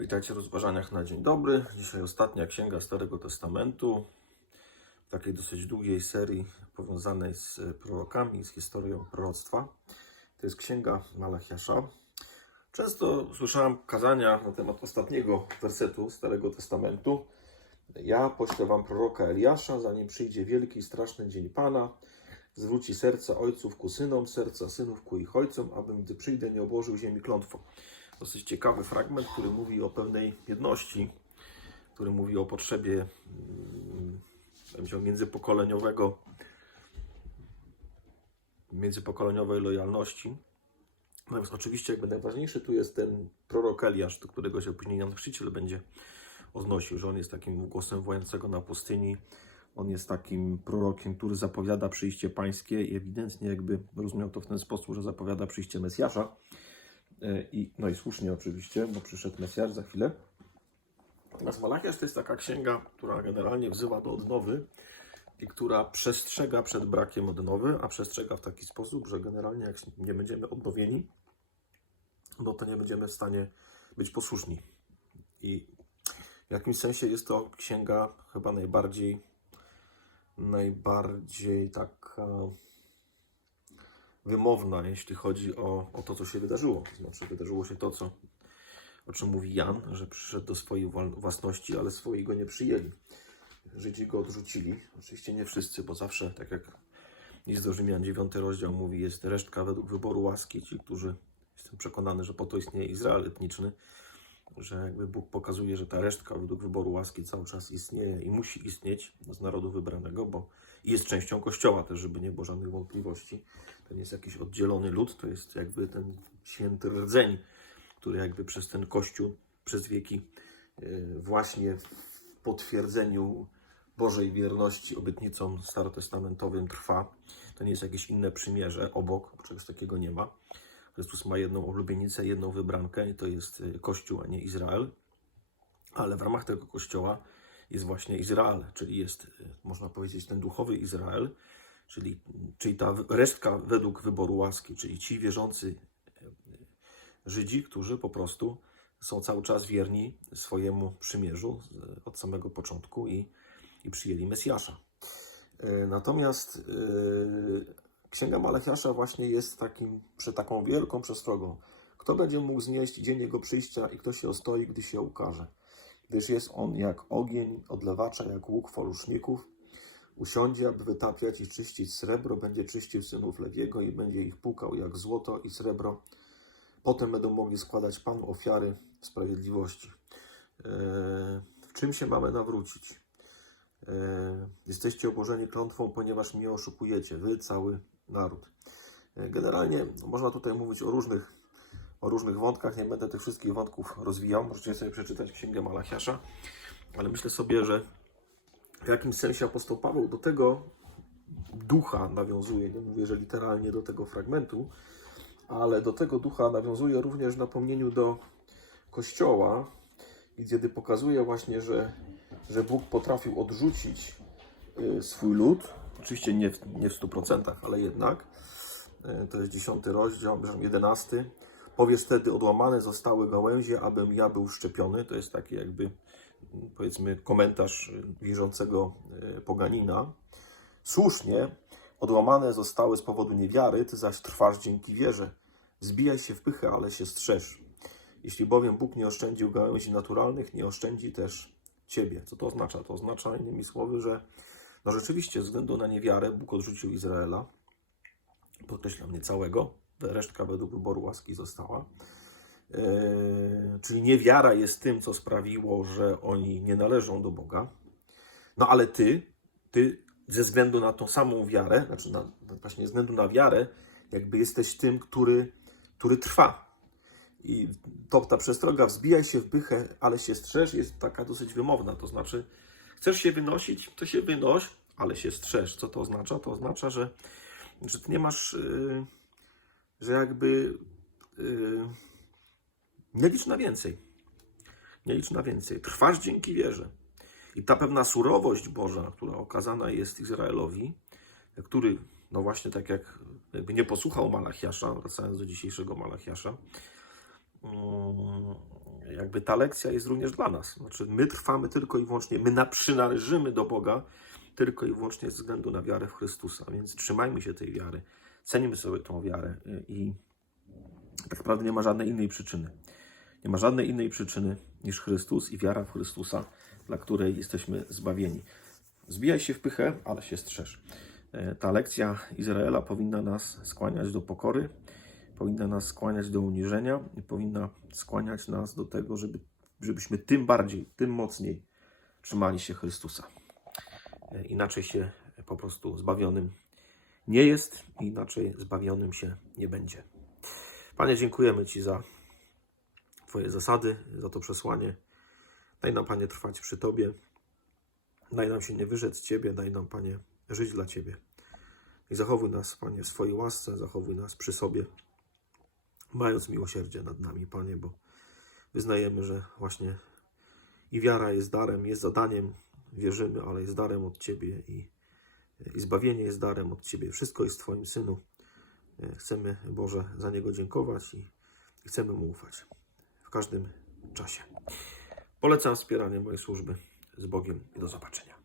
Witajcie w rozważaniach na dzień dobry. Dzisiaj ostatnia księga Starego Testamentu w takiej dosyć długiej serii powiązanej z prorokami, z historią proroctwa. To jest księga Malachiasza. Często słyszałem kazania na temat ostatniego wersetu Starego Testamentu. Ja poślę wam proroka Eliasza, zanim przyjdzie wielki i straszny dzień Pana, zwróci serca ojców ku synom, serca synów ku ich ojcom, abym gdy przyjdę nie obłożył ziemi klątwą dosyć ciekawy fragment, który mówi o pewnej jedności, który mówi o potrzebie mm, międzypokoleniowego, międzypokoleniowej lojalności. Natomiast oczywiście jakby najważniejszy tu jest ten prorok Eliasz, do którego się później Jan Chrzciciel będzie odnosił, że on jest takim głosem wojącego na pustyni. On jest takim prorokiem, który zapowiada przyjście pańskie i ewidentnie jakby rozumiał to w ten sposób, że zapowiada przyjście Mesjasza. E, I, no i słusznie oczywiście, bo przyszedł Mesjasz za chwilę. Natomiast Malachiasz to jest taka księga, która generalnie wzywa do odnowy i która przestrzega przed brakiem odnowy, a przestrzega w taki sposób, że generalnie jak nie będziemy odnowieni, no to nie będziemy w stanie być posłuszni. I w jakimś sensie jest to księga chyba najbardziej, najbardziej taka wymowna, jeśli chodzi o, o to, co się wydarzyło. To znaczy, wydarzyło się to, co, o czym mówi Jan, że przyszedł do swojej własności, ale swoi go nie przyjęli. Żydzi go odrzucili. Oczywiście nie wszyscy, bo zawsze, tak jak list do Rzymian 9 rozdział mówi, jest resztka według wyboru łaski. Ci, którzy, jestem przekonany, że po to istnieje Izrael etniczny, że jakby Bóg pokazuje, że ta resztka według wyboru łaski cały czas istnieje i musi istnieć z narodu wybranego, bo jest częścią Kościoła też, żeby nie było żadnych wątpliwości. To nie jest jakiś oddzielony lud, to jest jakby ten święty rdzeń, który jakby przez ten Kościół przez wieki yy, właśnie w potwierdzeniu Bożej wierności obietnicom starotestamentowym trwa. To nie jest jakieś inne przymierze obok, bo czegoś takiego nie ma. Chrystus ma jedną ulubienicę, jedną wybrankę to jest y, Kościół, a nie Izrael. Ale w ramach tego Kościoła jest właśnie Izrael, czyli jest, y, można powiedzieć, ten duchowy Izrael, czyli, czyli ta resztka według wyboru łaski, czyli ci wierzący y, Żydzi, którzy po prostu są cały czas wierni swojemu przymierzu od samego początku i, i przyjęli Mesjasza. Natomiast Księga Malachiasza właśnie jest takim, przed taką wielką przestrogą. Kto będzie mógł znieść dzień Jego przyjścia i kto się ostoi, gdy się ukaże? Gdyż jest On jak ogień odlewacza, jak łuk foluszników. Usiądzie, aby wytapiać i czyścić srebro, będzie czyścił synów Lewiego i będzie ich pukał jak złoto i srebro. Potem będą mogli składać Panu ofiary sprawiedliwości. Eee, W czym się mamy nawrócić? Eee, Jesteście obłożeni klątwą, ponieważ mnie oszukujecie, wy, cały naród. Eee, Generalnie można tutaj mówić o różnych, o różnych wątkach. Nie będę tych wszystkich wątków rozwijał. Możecie sobie przeczytać Księgę Malachiasza, ale myślę sobie, że w jakimś sensie apostoł Paweł do tego ducha nawiązuje. Nie mówię, że literalnie do tego fragmentu, ale do tego ducha nawiązuje również w napomnieniu do Kościoła, kiedy pokazuje właśnie, że, że Bóg potrafił odrzucić y, swój lud. Oczywiście nie w, nie w 100%, ale jednak. Y, To jest 10 rozdział, przepraszam, 11. Powiedz wtedy, odłamane zostały gałęzie, abym ja był szczepiony. To jest taki jakby, powiedzmy, komentarz wierzącego y, poganina. Słusznie, odłamane zostały z powodu niewiary, ty zaś trwasz dzięki wierze. Zbijaj się w pychę, ale się strzeż. Jeśli bowiem Bóg nie oszczędził gałęzi naturalnych, nie oszczędzi też ciebie. Co to oznacza? To oznacza innymi słowy, że no rzeczywiście ze względu na niewiarę Bóg odrzucił Izraela. Podkreślam, nie całego. Resztka według wyboru łaski została. Eee, czyli niewiara jest tym, co sprawiło, że oni nie należą do Boga. No ale ty, ty ze względu na tą samą wiarę, znaczy na, właśnie ze względu na wiarę, jakby jesteś tym, który, który trwa. I to, ta przestroga wzbijaj się w pychę, ale się strzeż jest taka dosyć wymowna. To znaczy, chcesz się wynosić, to się wynoś, ale się strzeż. Co to oznacza? To oznacza, że, że ty nie masz, yy, że jakby yy, nie licz na więcej. Nie licz na więcej. Trwasz dzięki wierze. I ta pewna surowość Boża, która okazana jest Izraelowi, który, no właśnie tak jak jakby nie posłuchał Malachiasza, wracając do dzisiejszego Malachiasza, mm, jakby ta lekcja jest również dla nas. Znaczy, my trwamy tylko i wyłącznie, my na, przynależymy do Boga tylko i wyłącznie ze względu na wiarę w Chrystusa. Więc trzymajmy się tej wiary, cenimy sobie tą wiarę y, i tak naprawdę nie ma żadnej innej przyczyny. Nie ma żadnej innej przyczyny niż Chrystus i wiara w Chrystusa, dla której jesteśmy zbawieni. Zbijaj się w pychę, ale się strzeż. E, Ta lekcja Izraela powinna nas skłaniać do pokory, powinna nas skłaniać do uniżenia i powinna skłaniać nas do tego, żeby, żebyśmy tym bardziej, tym mocniej trzymali się Chrystusa. Inaczej się po prostu zbawionym nie jest, inaczej zbawionym się nie będzie. Panie, dziękujemy Ci za Twoje zasady, za to przesłanie. Daj nam, Panie, trwać przy Tobie. Daj nam się nie wyrzec Ciebie, daj nam, Panie, żyć dla Ciebie. I zachowuj nas, Panie, w swojej łasce, zachowuj nas przy sobie, mając miłosierdzie nad nami, Panie, bo wyznajemy, że właśnie i wiara jest darem, jest zadaniem, wierzymy, ale jest darem od Ciebie i, i zbawienie jest darem od Ciebie. Wszystko jest w Twoim Synu. Chcemy, Boże, za Niego dziękować i i chcemy Mu ufać w każdym czasie. Polecam wspieranie mojej służby z Bogiem i do zobaczenia.